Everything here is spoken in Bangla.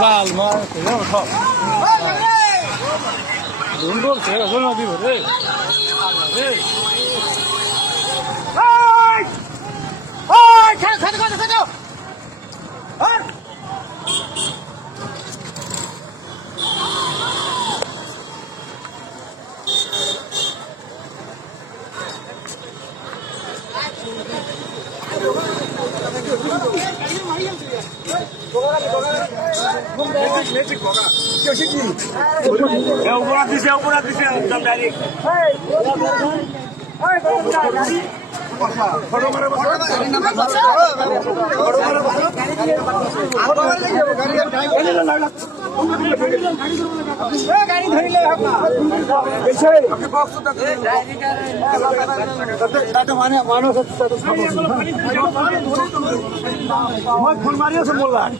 জাল মার সুন্দর ছেড়ে শোনা দিব রে উপরাত দিছে ডাইরেক্ট গাড়ি ধরিলে মানে মানুষ ফোন মারিয়েছে বললাম